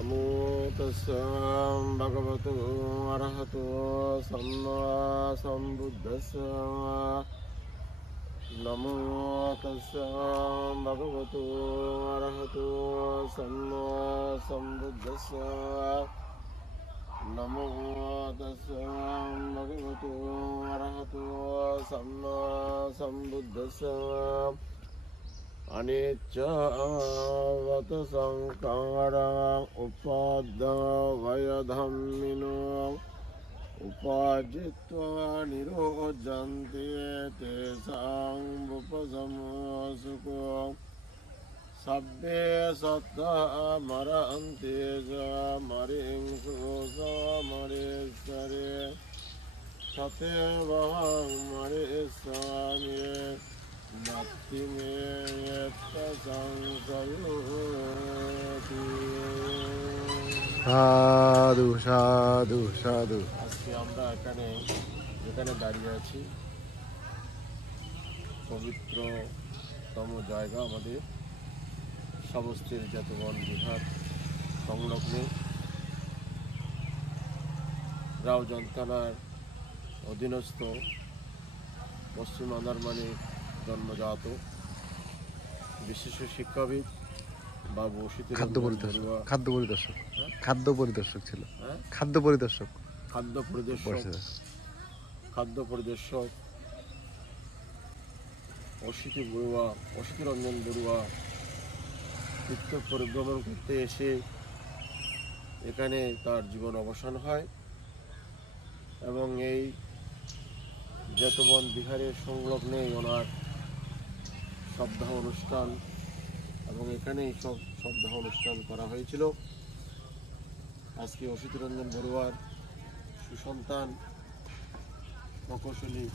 नमो तस्सै भगवतो अरहतो सम्मा सम्बुद्धस्सै। नमो तस्सै भगवतो अरहतो सम्मा सम्बुद्धस्सै। नमो तस्सै भगवतो अरहतो सम्मा सम्बुद्धस्सै। अनिच्चवत संकारा उपादावयधम्मिनो उपाजित्वा निरोधन्ते तेषां उपशमसुको। सब्बे सत्ता मरन्ति च मरींसु समरेश्वरे। तथैवहं मरीष्यामि नास्ति मे संशयोऽपि। সাধু সাধু সাধু। আজকে আমরা যেখানে দাঁড়িয়ে আছি পবিত্রতম জায়গা আমাদের সমস্তের যেতবন বিহার সংলগ্নে রাউজান থানার অধীনস্থ পশ্চিম আন্দারমানে জন্মজাত বিশিষ্ট শিক্ষাবিদ বাবু খাদ্য পরিদর্শক ছিল। খাদ্য পরিদর্শক অসিতি রঞ্জন বড়ুয়া তীর্থ পরিভ্রমণ করতে এসে এখানে তার জীবন অবসান হয় এবং এই যেতবন বিহারের সংলগ্নে ওনার শ্রদ্ধা অনুষ্ঠান এবং এখানেই সব শ্রদ্ধা অনুষ্ঠান করা হয়েছিল। আজকে অসিত রঞ্জন বড়ুয়ার সুসন্তান প্রকৌশলী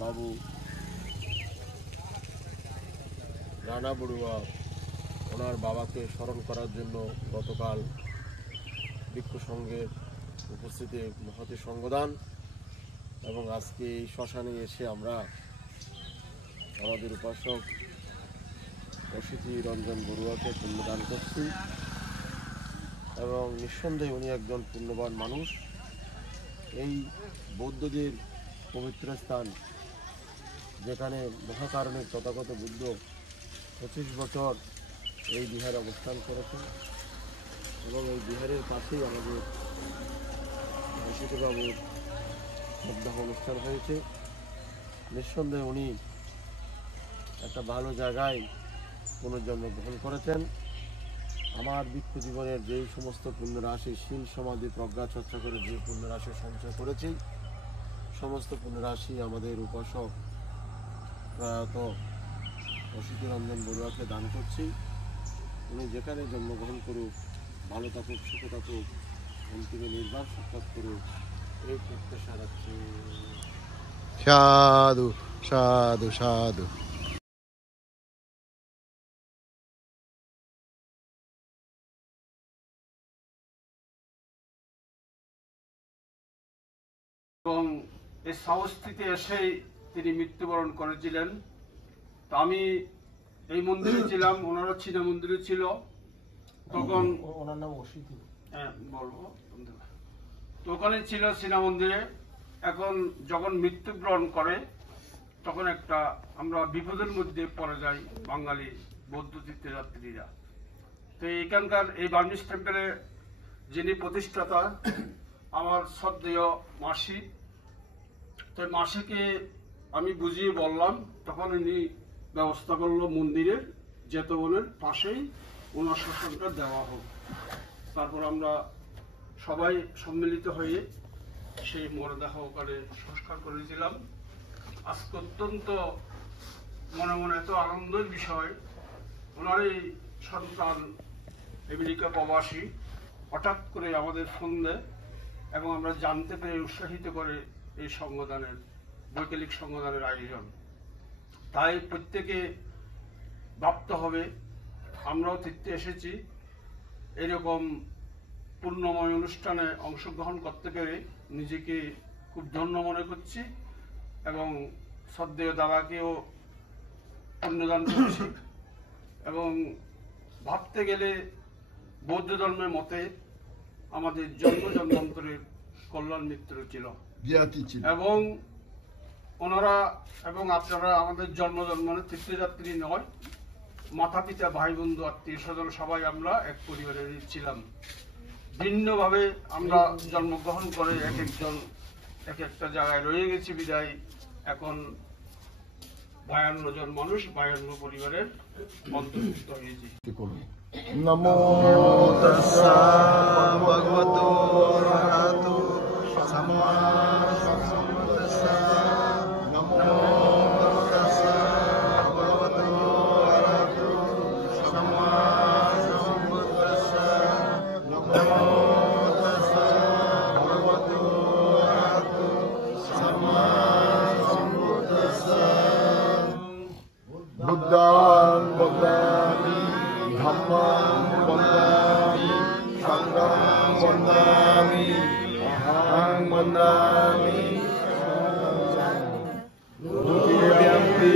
বাবু রানা বড়ুয়া ওনার বাবাকে স্মরণ করার জন্য গতকাল ভিক্ষু সংঘের উপস্থিতি মহতি সঙ্গদান এবং আজকে এই শ্মশানে এসে আমরা আমাদের উপাসক অসিতি রঞ্জন বড়ুয়াকে পুণ্যদান করছি এবং নিঃসন্দেহে উনি একজন পুণ্যবান মানুষ। এই বৌদ্ধদের পবিত্র স্থান যেখানে মহাকারণের তথাগত বুদ্ধ 25 বছর এই বিহারে অবস্থান করেছেন এবং এই বিহারের পাশেই আমাদের অসিতবাবুর শ্রদ্ধা অনুষ্ঠান হয়েছে। নিঃসন্দেহে উনি একটা ভালো জায়গায় পুনর্জন্ম গ্রহণ করেছেন। আমার ভিক্ষু জীবনের যেই সমস্ত পুণ্যরাশি শীল সমাধি প্রজ্ঞা চর্চা করে যে পুণ্যরাশি সঞ্চয় করেছি সমস্ত পুণ্যরাশি আমাদের উপাসক প্রয়াত অসিত রঞ্জন বড়ুয়াকে দান করছি। উনি যেখানে জন্মগ্রহণ করুক, ভালো থাকুক, সুখে থাকুক, অন্তিমে নির্বাণ সাক্ষাৎ করুক, এই প্রত্যাশা রাখছি। সাধু সাধু সাধু। এবং এই সাউথস্থিতে এসেই তিনি মৃত্যুবরণ করেছিলেন। তো আমি এই মন্দিরে ছিলাম, ওনারা চীনা মন্দিরে ছিল তখন। ওনার নাম অসিতি। হ্যাঁ বলবো, তো ওখানে ছিল চীনা মন্দিরে। এখন যখন মৃত্যুবরণ করে তখন একটা আমরা বিপদের মধ্যে পড়ে যাই বাঙালি বৌদ্ধ তীর্থযাত্রীরা। তো এখানকার এই বার্মিজ টেম্পেলে যিনি প্রতিষ্ঠাতা আমার শ্রদ্ধেয় মাসি, তো মাসিকে আমি বুঝিয়ে বললাম, তখন উনি ব্যবস্থা করলো মন্দিরের যেতবনের পাশেই ওনার শ্মশানটা দেওয়া হোক। তারপর আমরা সবাই সম্মিলিত হয়ে সেই মরদেহ ওখানে সংস্কার করেছিলাম। আজকে অত্যন্ত মনে মনে এত আনন্দের বিষয়, ওনার এই সন্তান আমেরিকা প্রবাসী হঠাৎ করে আমাদের ফোন দেয় এবং আমরা জানতে পেরে উৎসাহিত করে এই সংগদানের বৈকালিক সংগদানের আয়োজন। তাই প্রত্যেকে ভাবতে হবে, আমরাও তীর্থে এসেছি, এরকম পূর্ণময় অনুষ্ঠানে অংশগ্রহণ করতে পেরে নিজেকে খুব ধন্য মনে করছি এবং শ্রদ্ধেয় দাদাকেও পুণ্যদান করছি। এবং ভাবতে গেলে বৌদ্ধ ধর্মের মতে আমাদের জন্মান্তরের কল্যাণ মিত্র ছিল জ্ঞাতি ছিল এবং ওনারা এবং আপনারা আমাদের জন্মজন্মের তীর্থযাত্রী নয়, মাতা পিতা ভাই বন্ধু আত্মীয় স্বজন সবাই আমরা এক পরিবারের ছিলাম। ভিন্নভাবে আমরা জন্মগ্রহণ করে এক একজন এক একটা জায়গায় রয়ে গেছি বিদায় এখন 52 জন মানুষ 52 পরিবারের অন্তর্ভুক্ত হয়েছি। নমো তাস্সা ভগবতো অরহতো সাম্মা সম্বুদ্ধাস্সা নমো তাস্সা ভগবতো অরহতো সাম্মা সম্বুদ্ধাস্সা নমো তাস্সা ভগবতো অরহতো সাম্মা সম্বুদ্ধাস্সা বুদ্ধাং বন্দামি ধম্মং বন্দামি সংঘং বন্দামি অহং বন্দামি দ্বিতীয়ম্পি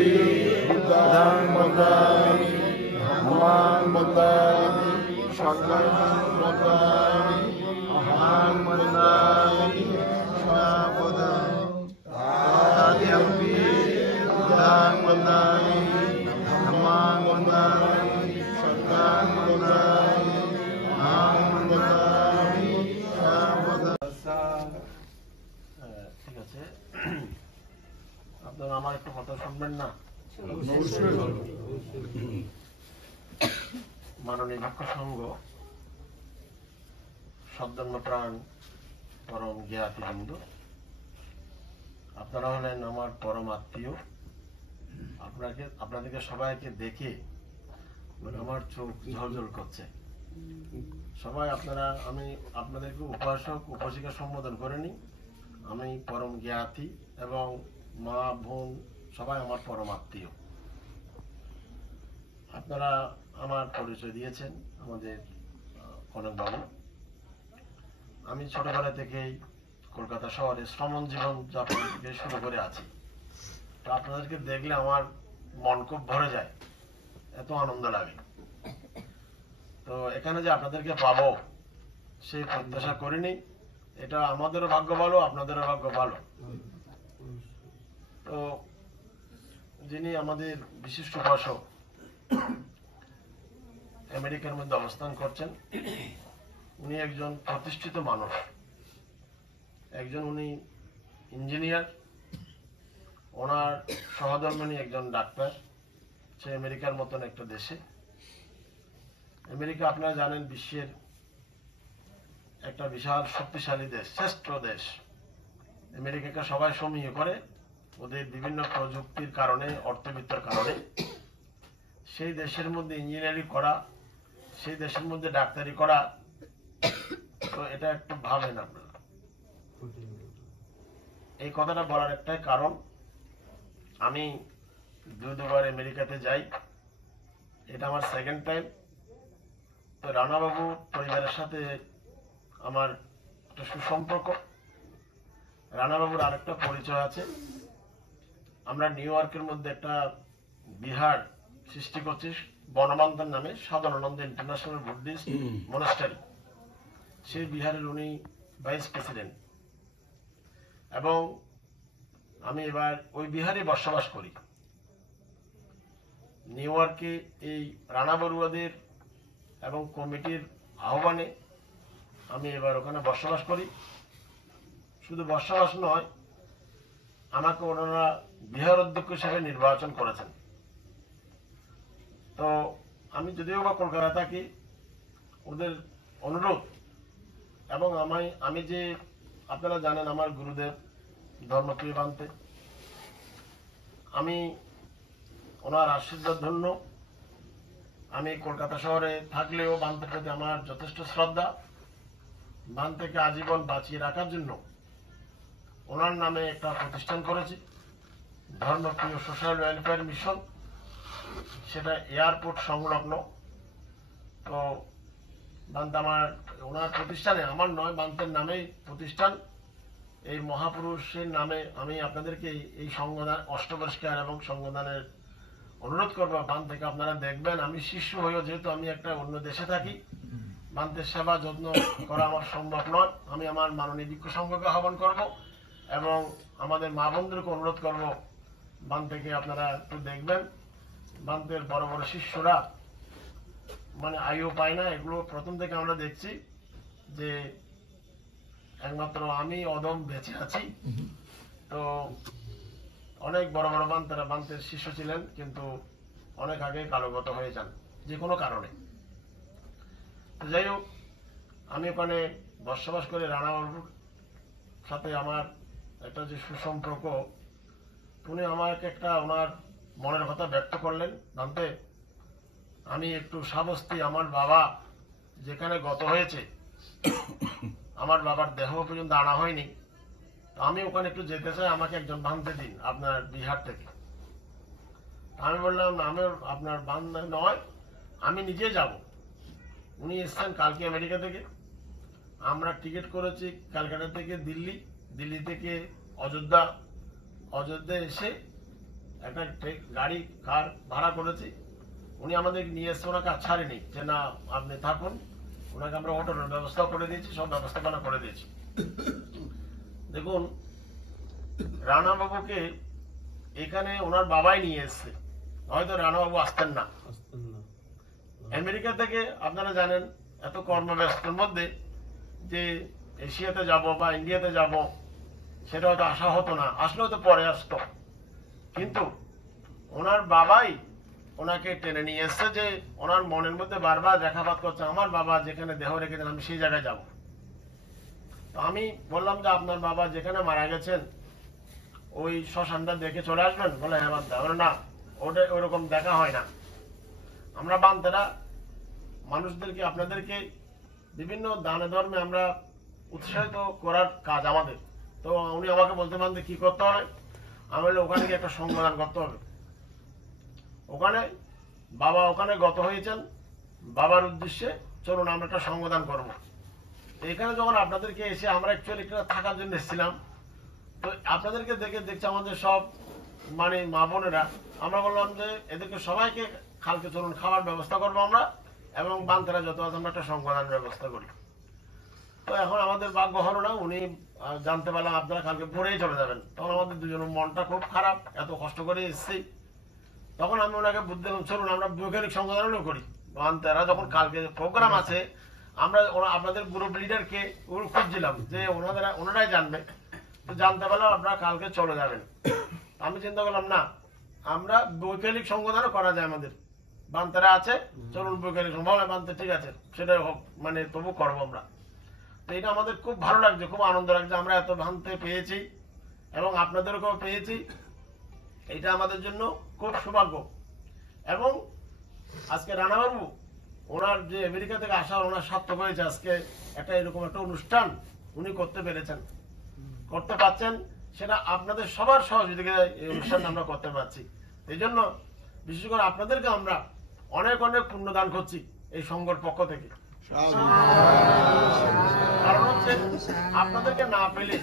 বুদ্ধং বন্দামি ধম্মং বন্দামি সংঘং বন্দামি অহং বন্দামি স্বাবুদ্ধং তৃতীয়ম্পি বুদ্ধং বন্দামি ধম্মং বন্দামি সংঘং বন্দামি অহং বন্দামি স্বাবুদ্ধং। ঠিক আছে, আপনারা আমার একটু কথা শুনবেন না? মাননীয় ভক্ত সংঘ সদ্ধর্মপ্রাণ পরম জ্ঞাতি বন্ধু, আপনারা হলেন আমার পরম আত্মীয়। আপনাদেরকে সবাইকে দেখে আমার চোখ ঝলঝল করছে। সবাই আপনারা, আমি আপনাদেরকে উপাসক উপাসিকা সম্বোধন করিনি, আমি পরম জ্ঞাতি এবং মা বোন সবাই আমার পরম আত্মীয়। আপনারা আমার পরিচয় দিয়েছেন আমাদের কনকবাবু। আমি ছোটবেলা থেকেই কলকাতা শহরে শ্রমণ জীবন যাপন থেকে শুরু করে আছি। তো আপনাদেরকে দেখলে আমার মন খুব ভরে যায়, এত আনন্দ লাগে। তো এখানে যে আপনাদেরকে পাবো সেই প্রত্যাশা করিনি। এটা আমাদেরও ভাগ্য ভালো, আপনাদেরও ভাগ্য ভালো। তো যিনি আমাদের বিশিষ্ট উপাসক আমেরিকার মধ্যে অবস্থান করছেন, উনি একজন প্রতিষ্ঠিত মানুষ। উনি ইঞ্জিনিয়ার, ওনার সহধর্মিণী একজন ডাক্তার, সে আমেরিকার মতন একটা দেশে। আমেরিকা আপনারা জানেন বিশ্বের একটা বিশাল শক্তিশালী দেশ, শ্রেষ্ঠ দেশ। আমেরিকাকে সবাই সমীহ করে ওদের বিভিন্ন প্রযুক্তির কারণে, অর্থবিত্তর কারণে। সেই দেশের মধ্যে ইঞ্জিনিয়ারিং করা, সেই দেশের মধ্যে ডাক্তারি করা, তো এটা একটু ভাবেন আপনারা। এই কথাটা বলার একটাই কারণ, আমি দুবার আমেরিকাতে যাই, এটা আমার সেকেন্ড টাইম। তো রানাবাবু পরিবারের সাথে আমার একটা সুসম্পর্ক। রানাবাবুর আরেকটা পরিচয় আছে, আমরা নিউ ইয়র্কের মধ্যে একটা বিহার সৃষ্টি করছি বনবান্ধব নামে, সাধারণানন্দ ইন্টারন্যাশনাল বুদ্ধিস্ট মনাস্টারি। সেই বিহারের উনি ভাইস প্রেসিডেন্ট এবং আমি এবার ওই বিহারে বসবাস করি। নিউ ইয়র্কে এই রানা বড়ুয়াদের এবং কমিটির আহ্বানে আমি এবার ওখানে বসবাস করি। শুধু বসবাস নয়, আমাকে ওনারা বিহার অধ্যক্ষ হিসেবে নির্বাচন করেছেন। তো আমি যদিও বা কলকাতা থাকি, ওদের অনুরোধ এবং আমি যে, আপনারা জানেন আমার গুরুদেব ধর্মপ্রিয় বান্তে, আমি ওনার আশীর্বাদ ধন্য। আমি কলকাতা শহরে থাকলেও বান্তের প্রতি আমার যথেষ্ট শ্রদ্ধা। বান্তেকে আজীবন বাঁচিয়ে রাখার জন্য ওনার নামে একটা প্রতিষ্ঠান করেছি, ধর্মপ্রিয় সোশ্যাল ওয়েলফেয়ার মিশন। সেটা এয়ারপোর্ট সংলগ্ন। তো বান্তে আমার, ওনার প্রতিষ্ঠানে, আমার নয়, বান্তের নামেই প্রতিষ্ঠান। এই মহাপুরুষের নামে আমি আপনাদেরকে এই সংগদান, অষ্টপরিষ্কার এবং সংগদানের অনুরোধ করবো। বান থেকে আপনারা দেখবেন, আমি শিষ্য হয়েও, যেহেতু আমি একটা অন্য দেশে থাকি, বান্ধের সেবা যত্ন করা আমার সম্ভব নয়। আমি আমার মাননীয় ভিক্ষু সংঘকে আহ্বান করব এবং আমাদের মা বোনদেরকে অনুরোধ করব, বান্ধ থেকে আপনারা একটু দেখবেন। বান্ধের বড় বড় শিষ্যরা মানে আয়ু পায় না, এগুলো প্রথম থেকে আমরা দেখছি যে একমাত্র আমি অদম বেঁচে আছি। তো অনেক বড় বড় বান্ধেরা বান্ধের শিষ্য ছিলেন, কিন্তু অনেক আগে কালগত হয়ে যান যে কোনো কারণে। যাই হোক, আমি ওখানে বসবাস করে রানাবাবুর সাথে আমার একটা যে সুসম্পর্ক, উনি আমাকে একটা ওনার মনের কথা ব্যক্ত করলেন। জানতে আমি একটু সাবস্তি, আমার বাবা যেখানে গত হয়েছে, আমার বাবার দেহ পর্যন্ত আনা হয়নি, তো আমি ওখানে একটু যেতে চাই, আমাকে একজন বাঁধতে দিন আপনার বিহার থেকে। আমি বললাম আমি আপনার বান্ধ নয়, আমি নিজে যাব। উনি এসছেন কালকে আমেরিকা থেকে, আমরা টিকিট করেছি ক্যালকাটা থেকে দিল্লি, দিল্লি থেকে অযোধ্যা, অযোধ্যা এসে একটা গাড়ি কার ভাড়া করেছি। উনি আমাদের নিয়ে এসছে, ওনাকে আর ছাড়েনি যে না আপনি থাকুন, ওনাকে আমরা হোটেলের ব্যবস্থা করে দিয়েছি, সব ব্যবস্থাপনা করে দিয়েছি। দেখুন, রানাবাবুকে এখানে ওনার বাবাই নিয়ে এসছে, হয়তো রানাবাবু আসতেন না। আমেরিকা থেকে আপনারা জানেন এত কর্মব্যস্তর মধ্যে যে এশিয়াতে যাব বা ইন্ডিয়াতে যাব সেটা হয়তো আশা হতো না, আসলেও তো পরে আসতো। কিন্তু ওনার বাবাই ওনাকে টেনে নিয়ে এসছে, যে ওনার মনের মধ্যে বারবার রেখাপাত করছে আমার বাবা যেখানে দেহ রেখেছেন আমি সেই জায়গায় যাব। তো আমি বললাম যে আপনার বাবা যেখানে মারা গেছেন ওই শ্মশানটা দেখে চলে আসবেন। বলে হ্যাঁ বান্ধা। বলে না, ওটা ওরকম দেখা হয় না। আমরা বান্ধেরা মানুষদেরকে, আপনাদেরকে বিভিন্ন দানে ধর্মে আমরা উৎসাহিত করার কাজ আমাদের। তো উনি আমাকে বলতে পারেন কি করতে হবে। আমি বললাম ওখানে গিয়ে একটা সংবিধান করতে হবে। ওখানে বাবা ওখানে গত হয়েছেন, বাবার উদ্দেশ্যে চলুন আমরা একটা সংবিধান করবো। এখানে যখন আপনাদেরকে এসে আমরা অ্যাকচুয়ালি থাকার জন্য এসেছিলাম, তো আপনাদেরকে দেখে দেখছি আমাদের সব মানে মা বোনেরা, আমরা বললাম যে এদেরকে সবাইকে কালকে চলুন খাবার ব্যবস্থা করবো আমরা, এবং বান্ধেরা যত আছে আমরা একটা সংবিধান ব্যবস্থা করি। তো এখন আমাদের ভাগ্য হলো না, উনি জানতে পারলাম আপনারা কালকে ভোরেই চলে যাবেন। তখন আমাদের দুজনের মনটা খুব খারাপ, এত কষ্ট করে এসেছি। তখন আমি ওনাকে বুদ্ধি দিলাম চলুন আমরা বৈজ্ঞানিক সংশোধনও করি। বান্ধেরা যখন কালকে প্রোগ্রাম আছে, আমরা আপনাদের গ্রুপ লিডারকে খুঁজছিলাম যে ওনারাই জানবে। তো জানতে পারলাম আপনারা কালকে চলে যাবেন। আমি চিন্তা করলাম না, আমরা বৈজ্ঞানিক সংশোধনও করা যায়, আমাদের বান্ধেরা আছে, চলুন বৈজ্ঞানিক সংশোধন। বান্ধে ঠিক আছে, সেটাই হোক, মানে তবু করবো আমরা। তো এটা আমাদের খুব ভালো লাগছে, খুব আনন্দ লাগছে, আমরা এত বান্ধে পেয়েছি এবং আপনাদেরকেও পেয়েছি। এটা আমাদের জন্য খুব সৌভাগ্য। এবং আজকে রানাবাবু ওনার যে আমেরিকা থেকে আসা, ওনার সার্থক হয়েছে। আজকে একটা এরকম একটা অনুষ্ঠান উনি করতে পেরেছেন, করতে পারছেন, সেটা আপনাদের সবার সহযোগিতায় এই অনুষ্ঠান আমরা করতে পারছি। এই জন্য বিশেষ করে আপনাদেরকে আমরা অনেক অনেক পুণ্যদান করছি এই সংঘর পক্ষ থেকে। কারণ হচ্ছে আপনাদেরকে না পেলে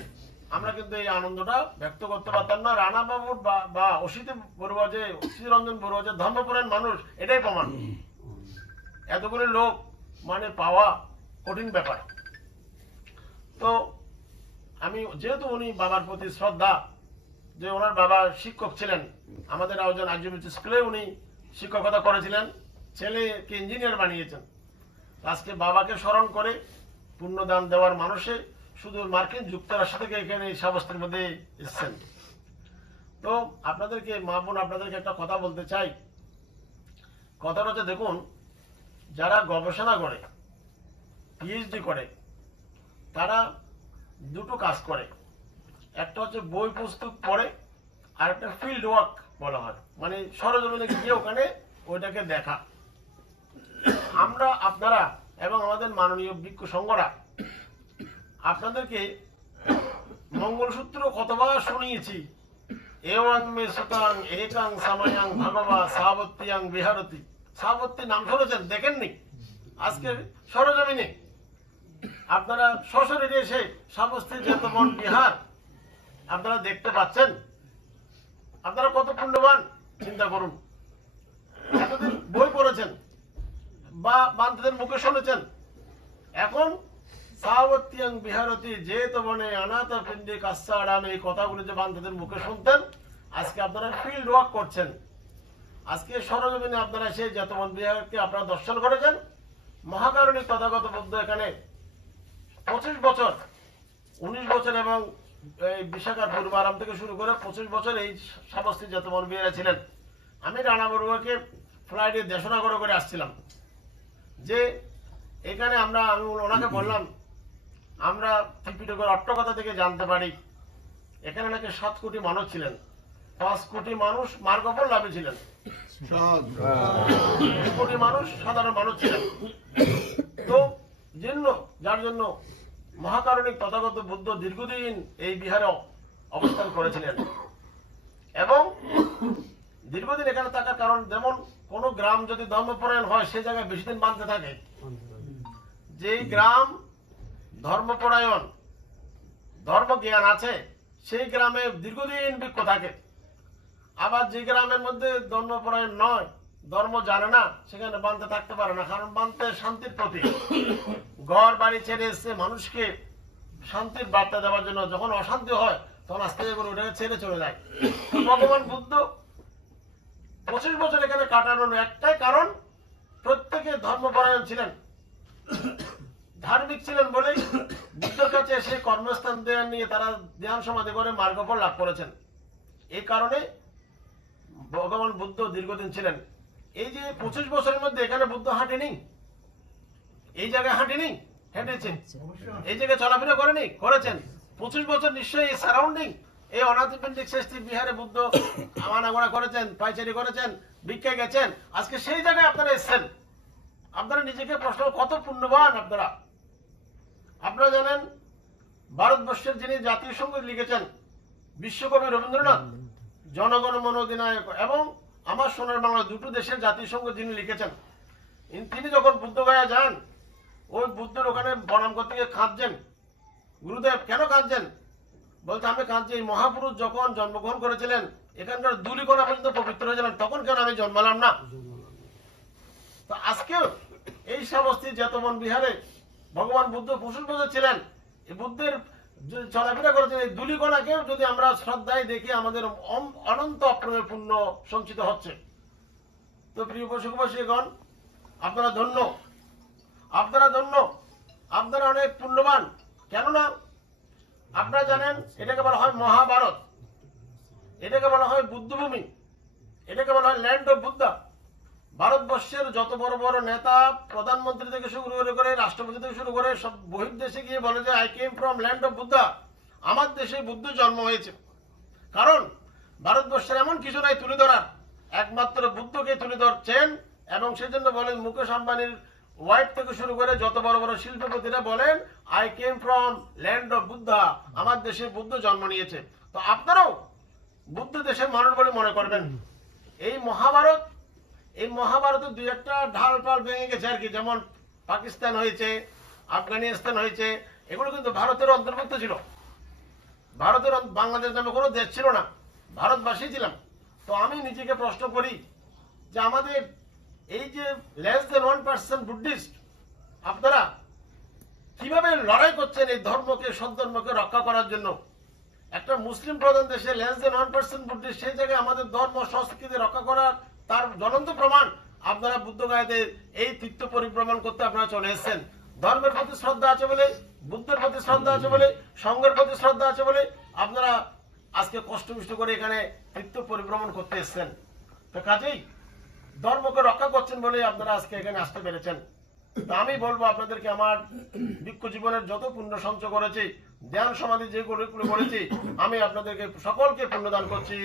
আমরা কিন্তু এই আনন্দটা ব্যক্ত করতে পারতাম না। রানা বাবুর বা অসিত বড়ুয়া, যে অসিত রঞ্জন বড়ুয়া যে ধর্মপুরের মানুষ, এটাই প্রমাণ। এতগুলো লোক মানে পাওয়া কঠিন ব্যাপার। তো আমি যেহেতু উনি বাবার প্রতি শ্রদ্ধা, যে ওনার বাবা শিক্ষক ছিলেন, আমাদের আয়োজন আইজিবিটি স্কুলে উনি শিক্ষকতা করেছিলেন, ছেলেকে ইঞ্জিনিয়ার বানিয়েছেন। আজকে বাবাকে স্মরণ করে পুণ্যদান দেওয়ার মানুষে শুধু মার্কিন যুক্তরাষ্ট্র থেকে এখানে এই সাবস্তির মধ্যে এসছেন। তো আপনাদেরকে মা বোন, আপনাদেরকে একটা কথা বলতে চাই। কথাটা হচ্ছে, দেখুন, যারা গবেষণা করে, পিএইচডি করে, তারা দুটো কাজ করে। একটা হচ্ছে বই পুস্তক পড়ে, আর একটা ফিল্ড ওয়ার্ক বলা হয়, মানে সরজমিনে গিয়ে ওখানে ওইটাকে দেখা। আমরা, আপনারা এবং আমাদের মাননীয় ভিক্ষু সংঘরা আপনাদেরকে মঙ্গলসূত্র কতবার শুনিয়েছি। এওয়াং মে সুতাং একাং সামায়াং ভগবা সাবত্তিয়াং বিহারতি। সাবত্তি নাম শুনেছেন, দেখেননি? আজকে সরজমিনে আপনারা সশরীরে এসে সাবস্তি যেতমন বিহার আপনারা দেখতে পাচ্ছেন। আপনারা কত পুণ্যবান চিন্তা করুন। এতদিন বই পড়েছেন বা বান্ধবদের মুখে শুনেছেন, এখন সাবত্যাং বিহারতি যে তো বনে অনাথ পিণ্ডে কাচ্চাড়াম, এই কথাগুলো যে বান্ধবদের মুখে শুনতেন, আজকে আপনারা ফিল্ড ওয়ার্ক করছেন। আজকে সরজমিনে আপনারা সেই যেতবন বিহারকে আপনারা দর্শন করেছেন। মহাকারণিক তথাগত বুদ্ধ এখানে 25 বছর, 19 বছর এবং এই বিশাখার পূর্বারাম থেকে শুরু করে 25 বছর এই সমস্ত যেতবন বিহারে ছিলেন। আমি রানা বড়ুয়াকে ফ্লাইটে দেশনা করে আসছিলাম যে এখানে আমি ওনাকে বললাম, আমরা ত্রিপিটকের অট্টকথা থেকে জানতে পারি এখানে নাকি 7 কোটি মানুষ ছিলেন, 5 কোটি মানুষ মার্গফল লাভে ছিলেন, 2 কোটি মানুষ সাধারণ মানুষ ছিলেন। তো যার জন্য মহাকারণিক তথাগত বুদ্ধ দীর্ঘদিন এই বিহারে অবস্থান করেছিলেন এবং দীর্ঘদিন এখানে থাকার কারণ, যেমন কোন গ্রাম যদি ধর্মপরায়ণ হয় সে জায়গায় বেশি দিন বাঁধতে থাকে। যেই গ্রাম ধর্মপরায়ণ, ধর্ম জ্ঞান আছে, সেই গ্রামে দীর্ঘদিন বৃক্ষ থাকে। আবার যে গ্রামের মধ্যে ধর্মপরায়ণ নয়, ধর্ম জানে না, সেখানে বাঁধতে থাকতে পারে না, কারণ বাঁধতে শান্তির প্রতীক। ঘর বাড়ি ছেড়ে এসছে মানুষকে শান্তির বার্তা দেওয়ার জন্য, যখন অশান্তি হয় তখন আস্তে করে ওটাকে ছেড়ে চলে যায়। ভগবান বুদ্ধ 25 বছর এখানে কাটানোর একটাই কারণ, প্রত্যেকে ধর্মপরায়ণ ছিলেন, ধার্মিক ছিলেন বলেই বুদ্ধের কাছে এসে কর্মস্থান দেওয়ার নিয়ে তারা ধ্যান সমাধি করে মার্গফল লাভ করেছেন। এই কারণে ভগবান বুদ্ধ দীর্ঘদিন ছিলেন। এই যে 25 বছরের মধ্যে এখানে বুদ্ধ হাঁটেনি, এই জায়গায় হাঁটেনি, হেঁটেছেন, এই জায়গায় চলাফেরা করেনি, করেছেন। 25 বছর নিশ্চয়ই এই সারাউন্ডিং, এই অনাথপিণ্ডিক শ্রেষ্ঠী বিহারে বুদ্ধ আনাগোনা করেছেন, পাইচারি করেছেন, ভিক্ষা গেছেন। আজকে সেই জায়গায় আপনারা এসেছেন। আপনারা নিজেকে প্রশ্ন, কত পুণ্যবান আপনারা। আপনারা জানেন ভারতবর্ষের যিনি জাতীয় সঙ্গীত লিখেছেন বিশ্বকবি রবীন্দ্রনাথ, জনগণ মন অধিনায়ক, এবং আমার সোনার বাংলা, দুটো দেশের জাতীয় সঙ্গীত যিনি লিখেছেন, তিনি যখন বুদ্ধগয়া যান, ওই বুদ্ধের ওখানে প্রণাম করতে গিয়ে কাঁদছেন। গুরুদেব কেন কাঁদছেন? বলতে আমি কাঁদছি, এই মহাপুরুষ যখন জন্মগ্রহণ করেছিলেন এখানকার ধূলিকণা পর্যন্ত পবিত্র হয়েছিলেন, তখন কেন আমি জন্মালাম না? তো আজকেও এই সমস্ত যেতবন বিহারে ভগবান বুদ্ধ 25 বছর ছিলেন। এই বুদ্ধের চলাফেরা করেছেন, এই ধূলিকণাকেও যদি আমরা শ্রদ্ধায় দেখি, আমাদের অনন্ত অপ্রমেয় পুণ্য সঞ্চিত হচ্ছে। তো প্রিয় পশুবাসীগণ, আপনারা ধন্য, আপনারা ধন্য, আপনারা অনেক পুণ্যবান। কেননা আপনারা জানেন এটাকে বলা হয় মহাভারত, এটাকে বলা হয় বুদ্ধভূমি, এটাকে বলা হয় ল্যান্ড অফ বুদ্ধা। ভারতবর্ষের যত বড় বড় নেতা, প্রধানমন্ত্রী থেকে শুরু করে রাষ্ট্রপতি থেকে শুরু করে সব বহির্দেশে গিয়ে বলে যে I came from land of Buddha, আমার দেশে বুদ্ধ জন্ম হয়েছে। কারণ ভারতবর্ষের এমন কিছু নাই তুলে ধরার, একমাত্র বুদ্ধকে তুলে ধরছেন। এবং সেই জন্য বলেন, মুকেশ আম্বানির ওয়াইফ থেকে শুরু করে যত বড় বড় শিল্পপতিরা বলেন I came from land of Buddha, আমার দেশে বুদ্ধ জন্ম নিয়েছে। তো আপনারাও বুদ্ধ দেশের মানুষ বলে মনে করবেন। এই মহাভারত, এই মহাভারতে দুই একটা ঢাল পাল ভেঙে গেছে আর কি, যেমন পাকিস্তান হয়েছে, আফগানিস্তান হয়েছে, এগুলো কিন্তু ভারতের অন্তর্ভুক্ত ছিল। ভারতের, বাংলাদেশ নামে কোনো দেশ ছিল না, ভারতবাসী ছিলাম। তো আমি নিজেকে প্রশ্ন করি যে আমাদের এই যে লেস দেন 1% বুদ্ধিস্ট, আপনারা কিভাবে লড়াই করছেন এই ধর্মকে, সদ্ধর্মকে রক্ষা করার জন্য? একটা মুসলিম প্রধান দেশে লেস দেন 1% বুদ্ধিস্ট, সেই জায়গায় আমাদের ধর্ম সংস্কৃতি রক্ষা করার তার জ্বলন্ত প্রমাণ আপনারা বুদ্ধগয়াতে এই তীর্থ পরিভ্রমণ করতে আপনারা চলে এসেছেন। ধর্মের প্রতি শ্রদ্ধা আছে বলে, বুদ্ধের প্রতি শ্রদ্ধা আছে বলে, সংঘের প্রতি শ্রদ্ধা আছে বলে আপনারা আজকে কষ্টবিষ্ট করে এখানে তীর্থ পরিভ্রমণ করতে এসেছেন। তো কাজেই ধর্মকে রক্ষা করছেন বলে আপনারা আজকে এখানে আসতে পেরেছেন। তো আমি বলবো আপনাদেরকে, আমার ভিক্ষু জীবনের যত পুণ্য সঞ্চয় করেছি, ধ্যান সমাধি যেগুলো করেছি, আমি আপনাদেরকে সকলকে পুণ্যদান করছি।